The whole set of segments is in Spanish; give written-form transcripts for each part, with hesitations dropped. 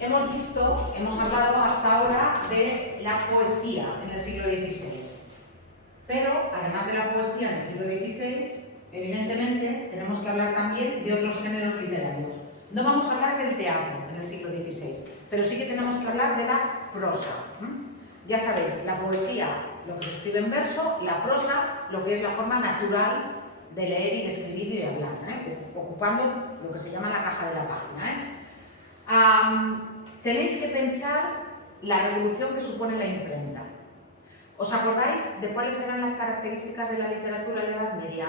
hemos hablado hasta ahora de la poesía en el siglo XVI. Pero, además de la poesía en el siglo XVI, evidentemente tenemos que hablar también de otros géneros literarios. No vamos a hablar del teatro en el siglo XVI, pero sí que tenemos que hablar de la prosa. Ya sabéis, la poesía, lo que se escribe en verso, la prosa, lo que es la forma natural de leer y de escribir y de hablar, ocupando lo que se llama la caja de la página. Tenéis que pensar la revolución que supone la imprenta. ¿Os acordáis de cuáles eran las características de la literatura en la Edad Media?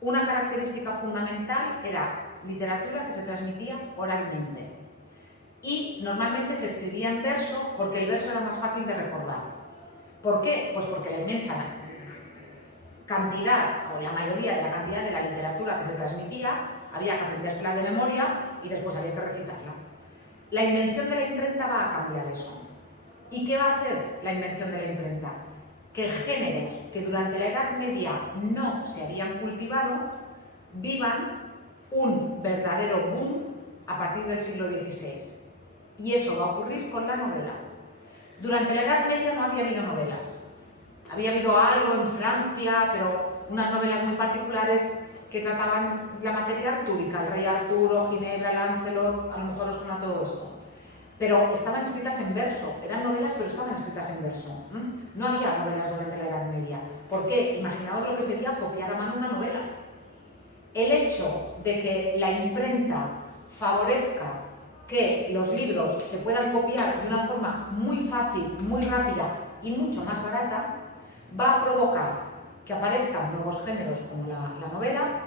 Una característica fundamental era literatura que se transmitía oralmente. Y normalmente se escribía en verso porque el verso era más fácil de recordar. ¿Por qué? Pues porque la inmensa cantidad, o la mayoría de la cantidad de la literatura que se transmitía, había que aprendérsela de memoria y después había que recitarla. La invención de la imprenta va a cambiar eso. ¿Y qué va a hacer la invención de la imprenta? Que géneros que durante la Edad Media no se habían cultivado vivan un verdadero boom a partir del siglo XVI. Y eso va a ocurrir con la novela. Durante la Edad Media no había habido novelas. Había habido algo en Francia, pero unas novelas muy particulares que trataban la materia artúrica, el rey Arturo, Ginebra, Lancelot, a lo mejor os suena todo esto. Pero estaban escritas en verso, eran novelas pero estaban escritas en verso. No había novelas durante la Edad Media. ¿Por qué? Imaginaos lo que sería copiar a mano una novela. El hecho de que la imprenta favorezca que los libros se puedan copiar de una forma muy fácil, muy rápida y mucho más barata, va a provocar que aparezcan nuevos géneros como la novela,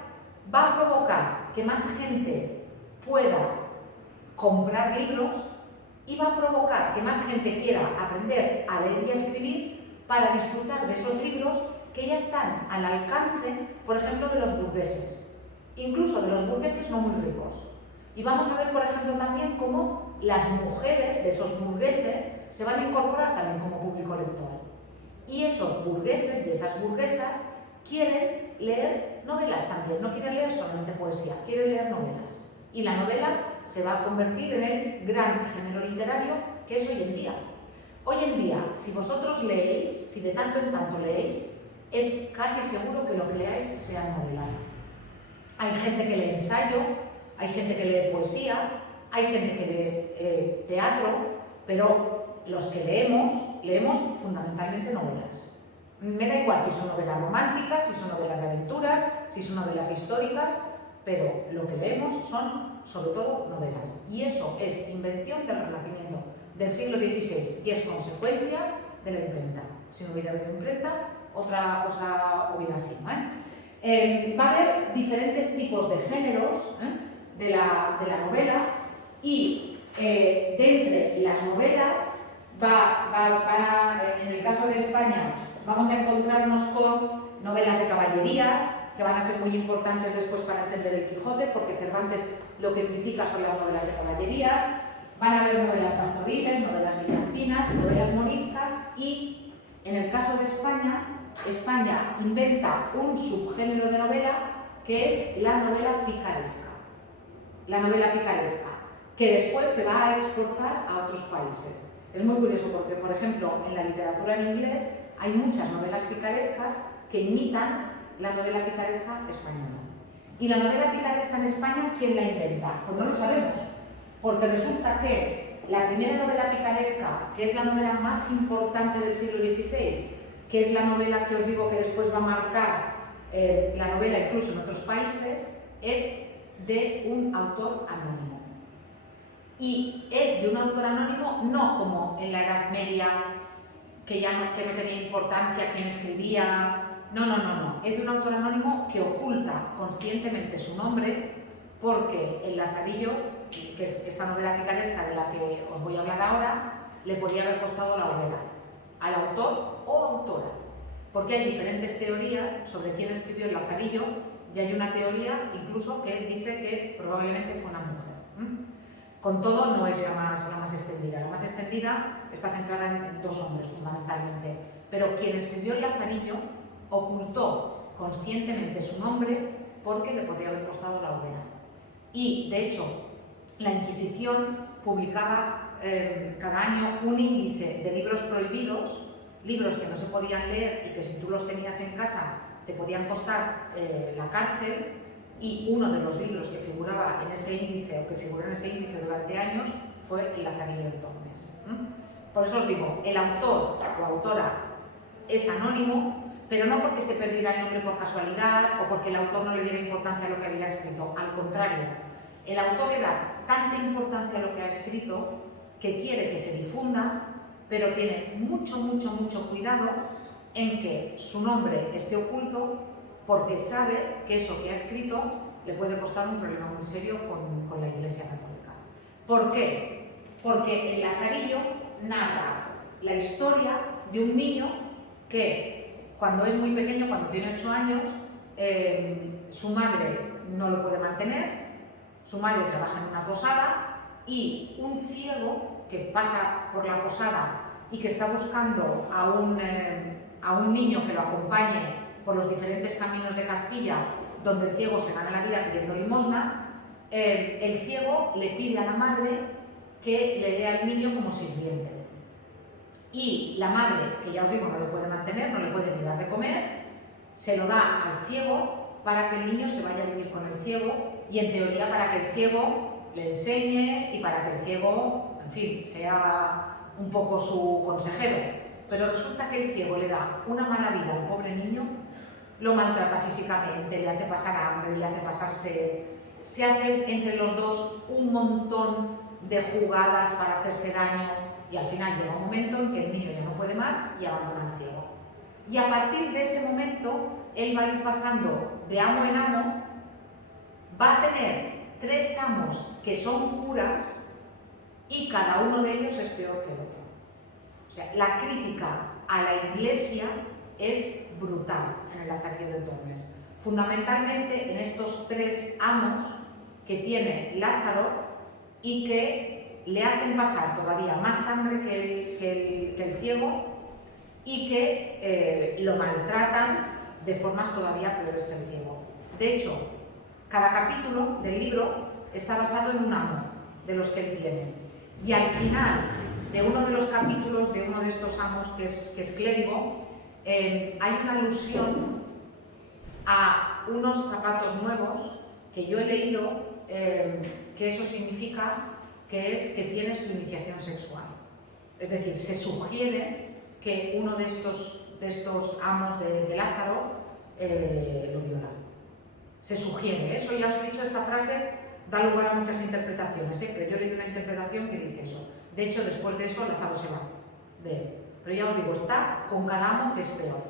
va a provocar que más gente pueda comprar libros y va a provocar que más gente quiera aprender a leer y a escribir para disfrutar de esos libros que ya están al alcance, por ejemplo, de los burgueses, incluso de los burgueses no muy ricos. Y vamos a ver, por ejemplo, también cómo las mujeres de esos burgueses se van a incorporar también como público lector. Y esos burgueses y esas burguesas quieren leer novelas también, no quieren leer solamente poesía, quieren leer novelas. Y la novela se va a convertir en el gran género literario que es hoy en día. Hoy en día, si vosotros leéis, si de tanto en tanto leéis, es casi seguro que lo que leáis sean novelas. Hay gente que lee ensayo, hay gente que lee poesía, hay gente que lee teatro, pero los que leemos fundamentalmente novelas. Me da igual si son novelas románticas, si son novelas de aventuras, si son novelas históricas, pero lo que leemos son sobre todo novelas. Y eso es invención del Renacimiento del siglo XVI y es consecuencia de la imprenta. Si no hubiera habido imprenta, otra cosa hubiera sido. Va a haber diferentes tipos de géneros de la novela y de entre las novelas en el caso de España vamos a encontrarnos con novelas de caballerías que van a ser muy importantes después para entender el Quijote, porque Cervantes lo que critica son las novelas de caballerías. Van a haber novelas pastoriles, novelas bizantinas, novelas moriscas y en el caso de España, España inventa un subgénero de novela que es la novela picaresca. La novela picaresca, que después se va a exportar a otros países. Es muy curioso porque, por ejemplo, en la literatura en inglés hay muchas novelas picarescas que imitan la novela picaresca española. ¿Y la novela picaresca en España quién la inventa? Pues no lo sabemos, porque resulta que la primera novela picaresca, que es la novela más importante del siglo XVI, que es la novela que os digo que después va a marcar la novela incluso en otros países, es de un autor anónimo. Y es de un autor anónimo no como en la Edad Media, que no tenía importancia quién escribía. No. Es de un autor anónimo que oculta conscientemente su nombre porque el Lazarillo, que es esta novela picaresca de la que os voy a hablar ahora, le podía haber costado la hoguera al autor o autora. Porque hay diferentes teorías sobre quién escribió el Lazarillo y hay una teoría incluso que dice que probablemente fue una mujer. Con todo, no es la más extendida. La más extendida está centrada en dos hombres, fundamentalmente. Pero quien escribió el Lazarillo ocultó conscientemente su nombre porque le podría haber costado la hoguera. Y, de hecho, la Inquisición publicaba cada año un índice de libros prohibidos, libros que no se podían leer y que si tú los tenías en casa te podían costar la cárcel, y uno de los libros que figuraba en ese índice, o que figuró en ese índice durante años, fue El Lazarillo de Tormes. Por eso os digo, el autor o autora es anónimo, pero no porque se perdiera el nombre por casualidad o porque el autor no le diera importancia a lo que había escrito. Al contrario, el autor le da tanta importancia a lo que ha escrito que quiere que se difunda, pero tiene mucho cuidado en que su nombre esté oculto, porque sabe que eso que ha escrito le puede costar un problema muy serio con la Iglesia Católica. ¿Por qué? Porque el Lazarillo narra la historia de un niño que cuando es muy pequeño, cuando tiene 8 años, su madre no lo puede mantener, su madre trabaja en una posada y un ciego que pasa por la posada y que está buscando a un niño que lo acompañe por los diferentes caminos de Castilla, donde el ciego se gana la vida pidiendo limosna, el ciego le pide a la madre que le dé al niño como sirviente. Y la madre, que ya os digo, no le puede mantener, no le puede ni dar de comer, se lo da al ciego para que el niño se vaya a vivir con el ciego y en teoría para que el ciego le enseñe y para que el ciego, en fin, sea un poco su consejero. Pero resulta que el ciego le da una mala vida al pobre niño, lo maltrata físicamente, le hace pasar hambre, le hace pasar sed, se hacen entre los dos un montón de jugadas para hacerse daño y al final llega un momento en que el niño ya no puede más y abandona al ciego. Y a partir de ese momento, él va a ir pasando de amo en amo, va a tener 3 amos que son curas y cada uno de ellos es peor que el otro. O sea, la crítica a la Iglesia es brutal en el Lazarillo de Tormes. Fundamentalmente en estos 3 amos que tiene Lázaro y que le hacen pasar todavía más hambre que el ciego y que lo maltratan de formas todavía peores que el ciego. De hecho, cada capítulo del libro está basado en un amo de los que él tiene. Y al final de uno de los capítulos de uno de estos amos, que es clérigo, hay una alusión a unos zapatos nuevos que yo he leído, que eso significa que tienes tu iniciación sexual. Es decir, se sugiere que uno de estos amos de Lázaro lo viola. Se sugiere, eso ya os he dicho, esta frase da lugar a muchas interpretaciones, pero yo he leído una interpretación que dice eso. De hecho, después de eso, Lázaro se va de él. Pero ya os digo, está con cada amo que es peor.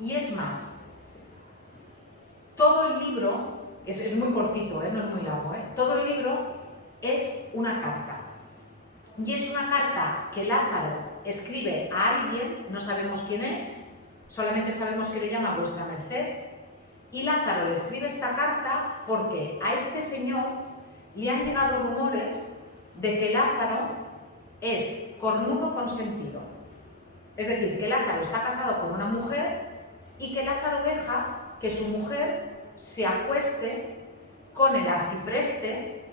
Y es más, todo el libro, es muy cortito, no es muy largo, todo el libro es una carta. Y es una carta que Lázaro escribe a alguien, no sabemos quién es, solamente sabemos que le llama Vuestra Merced, y Lázaro le escribe esta carta porque a este señor le han llegado rumores de que Lázaro es cornudo consentido. Es decir, que Lázaro está casado con una mujer y que Lázaro deja que su mujer se acueste con el arcipreste,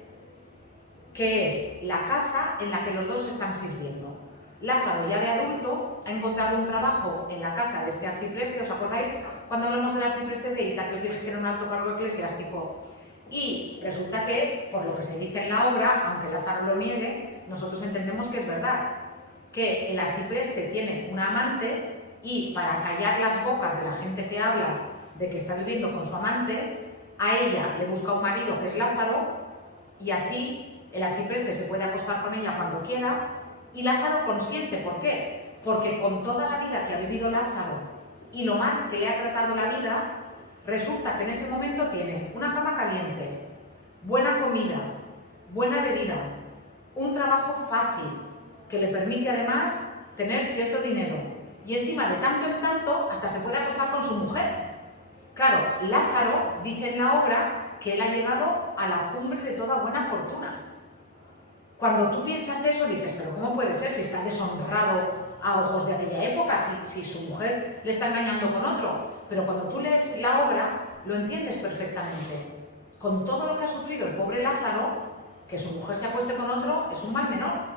que es la casa en la que los dos están sirviendo. Lázaro, ya de adulto, ha encontrado un trabajo en la casa de este arcipreste. ¿Os acordáis cuando hablamos del arcipreste de Ita, que os dije que era un alto cargo eclesiástico? Y resulta que, por lo que se dice en la obra, aunque Lázaro lo niegue, nosotros entendemos que es verdad, que el arcipreste tiene una amante y para callar las bocas de la gente que habla de que está viviendo con su amante, a ella le busca un marido que es Lázaro y así el arcipreste se puede acostar con ella cuando quiera y Lázaro consiente. ¿Por qué? Porque con toda la vida que ha vivido Lázaro y lo mal que le ha tratado la vida, resulta que en ese momento tiene una cama caliente, buena comida, buena bebida, un trabajo fácil que le permite además tener cierto dinero y encima de tanto en tanto hasta se puede acostar con su mujer. Claro, Lázaro dice en la obra que él ha llegado a la cumbre de toda buena fortuna. Cuando tú piensas eso dices, pero ¿cómo puede ser si está deshonrado a ojos de aquella época, si su mujer le está engañando con otro? Pero cuando tú lees la obra lo entiendes perfectamente. Con todo lo que ha sufrido el pobre Lázaro, que su mujer se acueste con otro es un mal menor.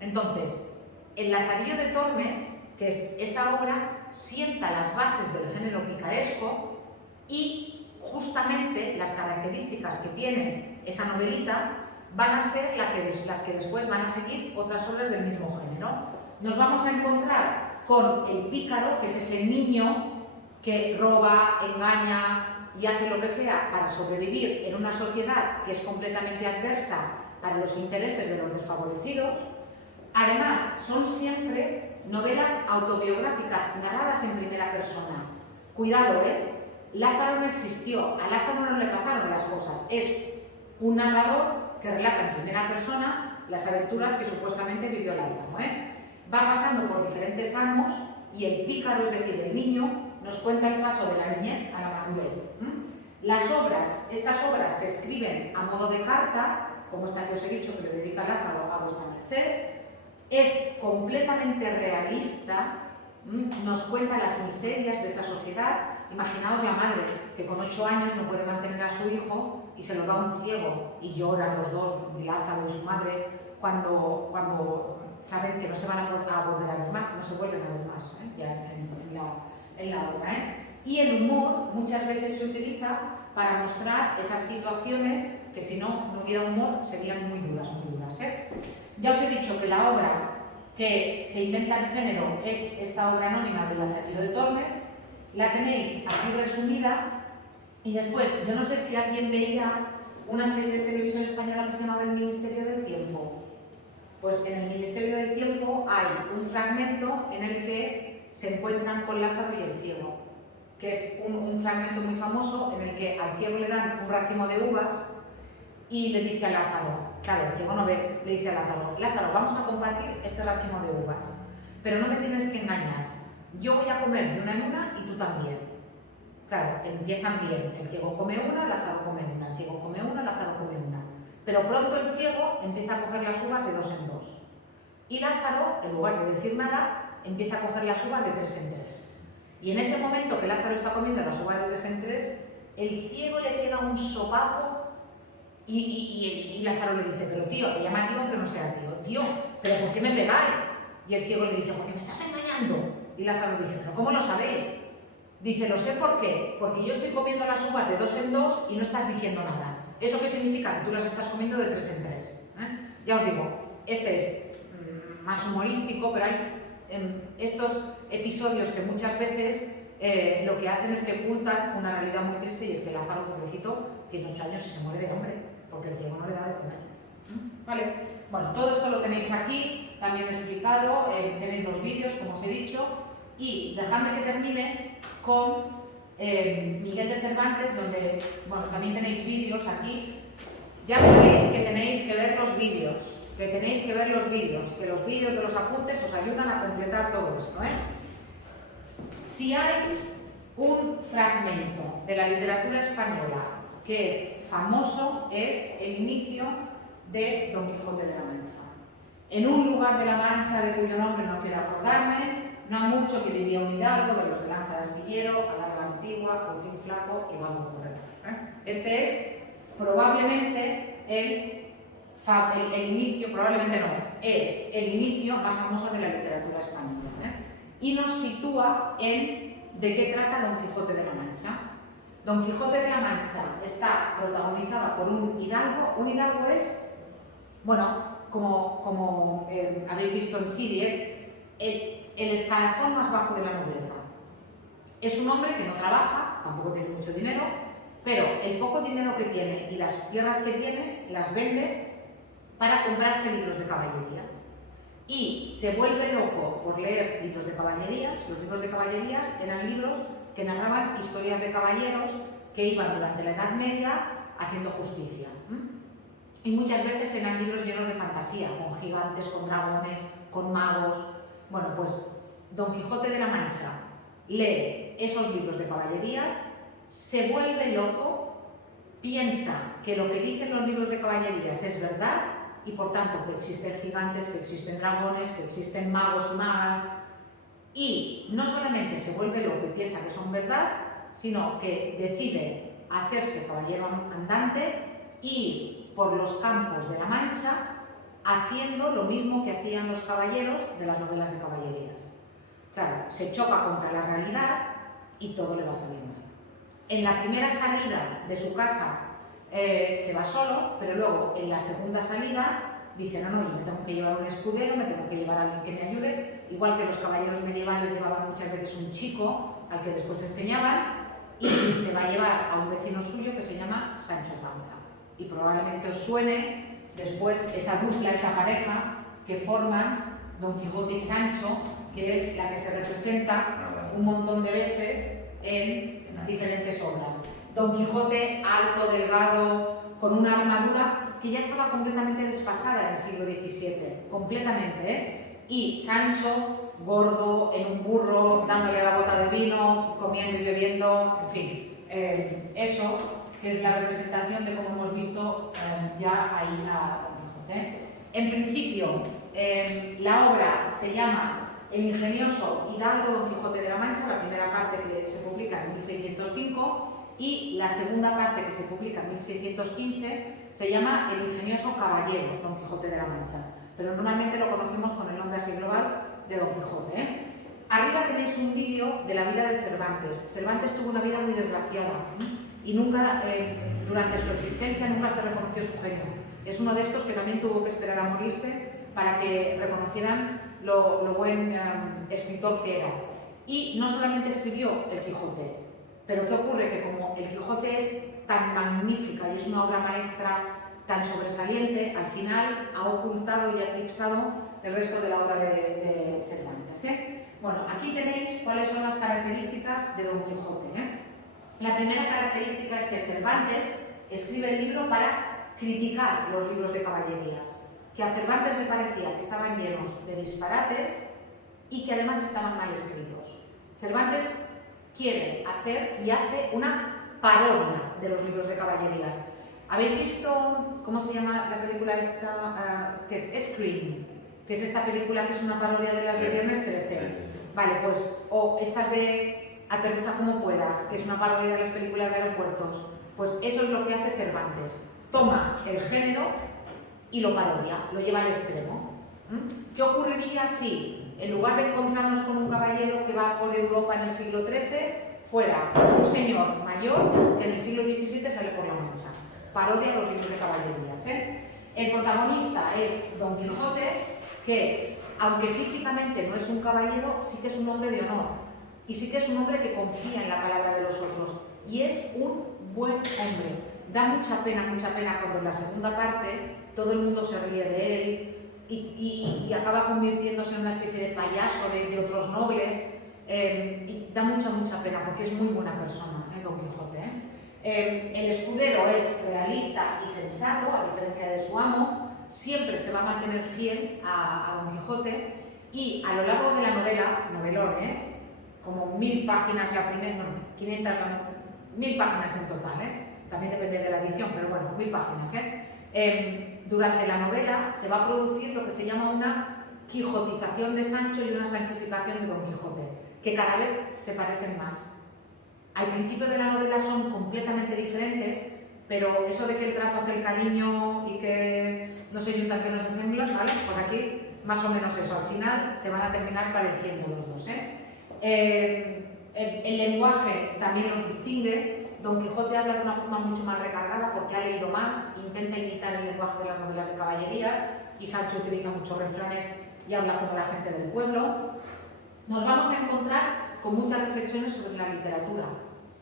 Entonces, el Lazarillo de Tormes, que es esa obra, sienta las bases del género picaresco y justamente las características que tiene esa novelita van a ser las que después van a seguir otras obras del mismo género. Nos vamos a encontrar con el pícaro, que es ese niño que roba, engaña y hace lo que sea para sobrevivir en una sociedad que es completamente adversa para los intereses de los desfavorecidos. Además, son siempre novelas autobiográficas narradas en primera persona. Cuidado, Lázaro no existió, a Lázaro no le pasaron las cosas, es un narrador que relata en primera persona las aventuras que supuestamente vivió Lázaro. Va pasando por diferentes años y el pícaro, es decir, el niño, nos cuenta el paso de la niñez a la madurez. Estas obras se escriben a modo de carta, como esta que os he dicho que le dedica Lázaro a vuestra merced. Es completamente realista, nos cuenta las miserias de esa sociedad. Imaginaos la madre que con 8 años no puede mantener a su hijo y se lo da un ciego y lloran los dos, Lázaro y su madre, cuando saben que no se van a volver a ver más, no se vuelven a ver más, ya en la obra. Y el humor muchas veces se utiliza para mostrar esas situaciones que si no hubiera humor serían muy duras. Ya os he dicho que la obra que se inventa en género es esta obra anónima del Lazarillo de Tormes. La tenéis aquí resumida y después, yo no sé si alguien veía una serie de televisión española que se llamaba El Ministerio del Tiempo. Pues en el Ministerio del Tiempo hay un fragmento en el que se encuentran con Lázaro y el ciego, que es un fragmento muy famoso en el que al ciego le dan un racimo de uvas y le dice a Lázaro, claro, el ciego no ve, le dice a Lázaro, Lázaro, vamos a compartir este racimo de uvas, pero no me tienes que engañar, yo voy a comer de una en una y tú también. Claro, empiezan bien, el ciego come una, Lázaro come una, el ciego come una, Lázaro come una, pero pronto el ciego empieza a coger las uvas de 2 en 2 y Lázaro, en lugar de decir nada, empieza a coger las uvas de 3 en 3. Y en ese momento que Lázaro está comiendo las uvas de 3 en 3, el ciego le pega un sopapo y Lázaro le dice, pero tío, le llama tío aunque no sea tío, ¿pero por qué me pegáis? Y el ciego le dice, porque me estás engañando. Y Lázaro dice, ¿pero cómo lo sabéis? Dice, lo sé por qué, porque yo estoy comiendo las uvas de 2 en 2 y no estás diciendo nada. ¿Eso qué significa? Que tú las estás comiendo de 3 en 3. Ya os digo, este es más humorístico, pero hay estos episodios que muchas veces lo que hacen es que ocultan una realidad muy triste y es que Lázaro, pobrecito, tiene 8 años y se muere de hambre, porque el ciego no le da de comer. ¿Vale? Bueno, todo esto lo tenéis aquí, también explicado, tenéis los vídeos, como os he dicho, y dejadme que termine con Miguel de Cervantes, donde, bueno, también tenéis vídeos aquí. Ya sabéis que tenéis que ver los vídeos, que los vídeos de los apuntes os ayudan a completar todo esto. Si hay un fragmento de la literatura española que es famoso, es el inicio de Don Quijote de la Mancha. En un lugar de la Mancha de cuyo nombre no quiero acordarme, no ha mucho que vivía un hidalgo de los de lanza de astillero, adarga antigua, rocín flaco y vamos a correr. Este es probablemente el inicio, probablemente no, es el inicio más famoso de la literatura española. Y nos sitúa en de qué trata Don Quijote de la Mancha. Don Quijote de la Mancha está protagonizada por un hidalgo. Un hidalgo es, bueno, como habéis visto en series, el escalafón más bajo de la nobleza. Es un hombre que no trabaja, tampoco tiene mucho dinero, pero el poco dinero que tiene y las tierras que tiene las vende para comprarse libros de caballerías. Y se vuelve loco por leer libros de caballerías. Los libros de caballerías eran libros que narraban historias de caballeros que iban durante la Edad Media haciendo justicia. Y muchas veces eran libros llenos de fantasía, con gigantes, con dragones, con magos. Bueno, pues Don Quijote de la Mancha lee esos libros de caballerías, se vuelve loco, piensa que lo que dicen los libros de caballerías es verdad y por tanto que existen gigantes, que existen dragones, que existen magos y magas, y no solamente se vuelve loco y piensa que son verdad, sino que decide hacerse caballero andante y por los campos de la Mancha haciendo lo mismo que hacían los caballeros de las novelas de caballerías. Claro, se choca contra la realidad y todo le va a salir mal. En la primera salida de su casa se va solo, pero luego en la segunda salida dice, no, yo me tengo que llevar un escudero, me tengo que llevar a alguien que me ayude, igual que los caballeros medievales llevaban muchas veces un chico al que después enseñaban, y se va a llevar a un vecino suyo que se llama Sancho Panza. Y probablemente os suene después esa dupla, esa pareja que forman Don Quijote y Sancho, que es la que se representa un montón de veces en diferentes obras. Don Quijote, alto, delgado, con una armadura que ya estaba completamente desfasada en el siglo XVII, completamente, ¿eh? Y Sancho, gordo, en un burro, dándole la bota de vino, comiendo y bebiendo, en fin, eso que es la representación de cómo hemos visto ya ahí a Don Quijote. En principio, la obra se llama El ingenioso Hidalgo Don Quijote de la Mancha, la primera parte que se publica en 1605, y la segunda parte que se publica en 1615 se llama El ingenioso caballero Don Quijote de la Mancha, pero normalmente lo conocemos con el nombre así global de Don Quijote, ¿eh? Arriba tenéis un vídeo de la vida de Cervantes. Cervantes tuvo una vida muy desgraciada, y nunca, durante su existencia, nunca se reconoció su genio. Es uno de estos que también tuvo que esperar a morirse para que reconocieran lo buen escritor que era. Y no solamente escribió El Quijote, pero ¿qué ocurre? Que como El Quijote es tan magnífica y es una obra maestra tan sobresaliente, al final ha ocultado y ha eclipsado el resto de la obra de Cervantes, ¿eh? Bueno, aquí tenéis cuáles son las características de Don Quijote, ¿eh? La primera característica es que Cervantes escribe el libro para criticar los libros de caballerías, que a Cervantes le parecía que estaban llenos de disparates y que además estaban mal escritos. Cervantes quiere hacer y hace una parodia de los libros de caballerías. ¿Habéis visto cómo se llama la película esta, que es Scream? Que es esta película que es una parodia de las de Viernes 13. Vale, pues, o estas de Aterriza como puedas, que es una parodia de las películas de aeropuertos. Pues eso es lo que hace Cervantes. Toma el género y lo parodia, lo lleva al extremo. ¿Qué ocurriría si, en lugar de encontrarnos con un caballero que va por Europa en el siglo XIII, fuera un señor mayor que en el siglo XVII sale por la Mancha? Parodia los libros de caballerías, ¿eh? El protagonista es Don Quijote, que, aunque físicamente no es un caballero, sí que es un hombre de honor. Y sí que es un hombre que confía en la palabra de los otros. Y es un buen hombre. Da mucha pena cuando en la segunda parte todo el mundo se ríe de él y acaba convirtiéndose en una especie de payaso de otros nobles. Y da mucha pena porque es muy buena persona, Don Quijote, ¿eh? El escudero es realista y sensato, a diferencia de su amo, siempre se va a mantener fiel a Don Quijote, y a lo largo de la novela, novelón, como 1000 páginas la primera, bueno, 500, 1000 páginas en total, también depende de la edición, pero bueno, 1000 páginas. Durante la novela se va a producir lo que se llama una quijotización de Sancho y una sanchificación de Don Quijote, que cada vez se parecen más. Al principio de la novela son completamente diferentes, pero eso de que el trato hace el cariño y que no se juntan, que no se semblan, ¿vale? Pues aquí más o menos eso, al final se van a terminar pareciendo los dos, el lenguaje también los distingue. Don Quijote habla de una forma mucho más recargada porque ha leído más, intenta imitar el lenguaje de las novelas de caballerías, y Sancho utiliza muchos refranes y habla como la gente del pueblo. Nos vamos a encontrar con muchas reflexiones sobre la literatura.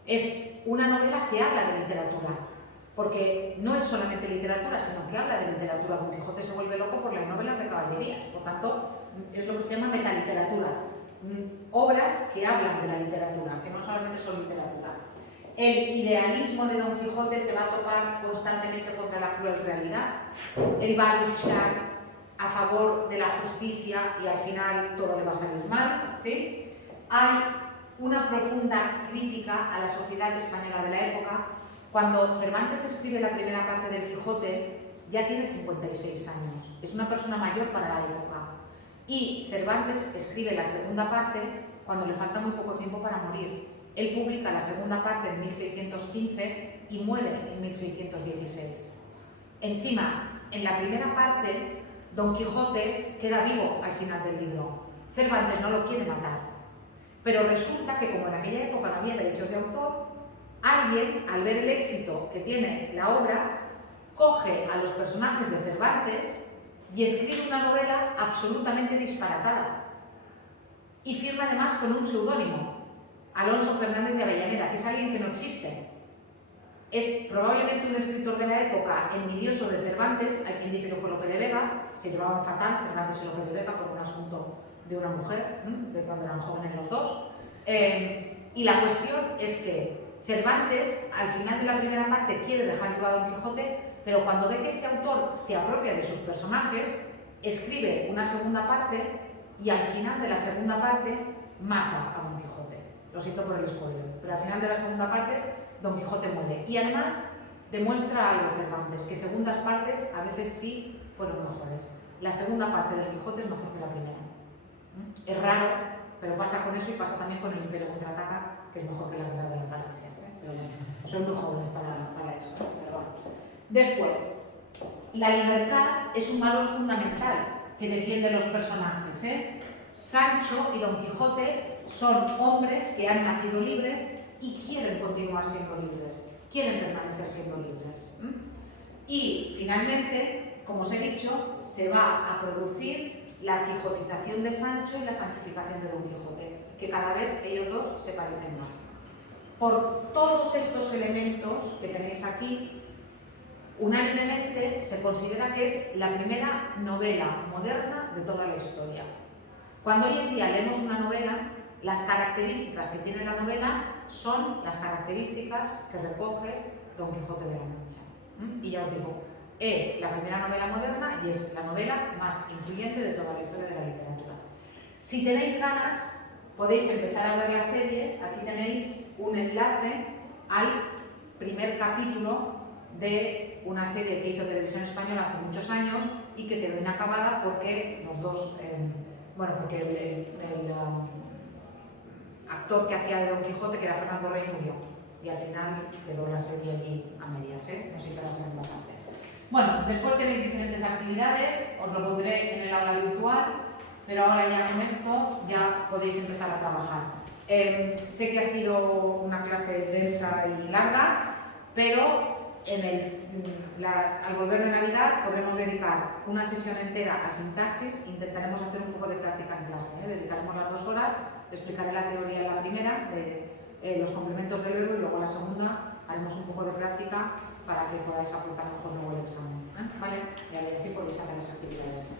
Es una novela que habla de literatura, porque no es solamente literatura, sino que habla de literatura. Don Quijote se vuelve loco por las novelas de caballerías, por tanto, es lo que se llama metaliteratura. Obras que hablan de la literatura, que no solamente son literatura. El idealismo de Don Quijote se va a topar constantemente contra la cruel realidad. Él va a luchar a favor de la justicia y al final todo le va a salir mal, ¿sí? Hay una profunda crítica a la sociedad española de la época. Cuando Cervantes escribe la primera parte del Quijote, ya tiene 56 años. Es una persona mayor para la época. Y Cervantes escribe la segunda parte cuando le falta muy poco tiempo para morir. Él publica la segunda parte en 1615 y muere en 1616. Encima, en la primera parte, Don Quijote queda vivo al final del libro. Cervantes no lo quiere matar. Pero resulta que como en aquella época no había derechos de autor, alguien, al ver el éxito que tiene la obra, coge a los personajes de Cervantes y escribe una novela absolutamente disparatada. Y firma además con un seudónimo, Alonso Fernández de Avellaneda, que es alguien que no existe. Es probablemente un escritor de la época envidioso de Cervantes, hay quien dice que fue Lope de Vega, se llevaban fatal Cervantes y Lope de Vega por un asunto de una mujer, de cuando eran jóvenes los dos. Y la cuestión es que Cervantes, al final de la primera parte, quiere dejar vivo a Don Quijote, pero cuando ve que este autor se apropia de sus personajes, escribe una segunda parte y al final de la segunda parte mata a Don Quijote. Lo siento por el spoiler, pero al final de la segunda parte Don Quijote muere. Y además demuestra algo Cervantes, que segundas partes a veces sí fueron mejores. La segunda parte del Quijote es mejor que la primera. Es raro, pero pasa con eso y pasa también con el Imperio Contraataca, que es mejor que la Guerra de las Galaxias. Pero bueno, soy muy joven para eso. Pero bueno. Después, la libertad es un valor fundamental que defienden los personajes. Sancho y Don Quijote son hombres que han nacido libres y quieren continuar siendo libres, quieren permanecer siendo libres. Y finalmente, como os he dicho, se va a producir la quijotización de Sancho y la sanchificación de Don Quijote, que cada vez ellos dos se parecen más. Por todos estos elementos que tenéis aquí, unánimemente se considera que es la primera novela moderna de toda la historia. Cuando hoy en día leemos una novela, las características que tiene la novela son las características que recoge Don Quijote de la Mancha. Y ya os digo, es la primera novela moderna y es la novela más influyente de toda la historia de la literatura. Si tenéis ganas, podéis empezar a ver la serie. Aquí tenéis un enlace al primer capítulo de una serie que hizo Televisión Española hace muchos años y que quedó inacabada porque los dos, porque el actor que hacía de Don Quijote, que era Fernando Rey, murió y al final quedó la serie allí a medias, no se hizo la segunda parte. Bueno, después tenéis diferentes actividades, os lo pondré en el aula virtual, pero ahora ya con esto ya podéis empezar a trabajar. Sé que ha sido una clase densa y larga, pero al volver de Navidad podremos dedicar una sesión entera a sintaxis. Intentaremos hacer un poco de práctica en clase, dedicaremos las 2 horas, explicaré la teoría en la primera, de los complementos del verbo, y luego en la segunda haremos un poco de práctica para que podáis afrontar mejor luego el examen. ¿Vale? Y así podéis hacer las actividades.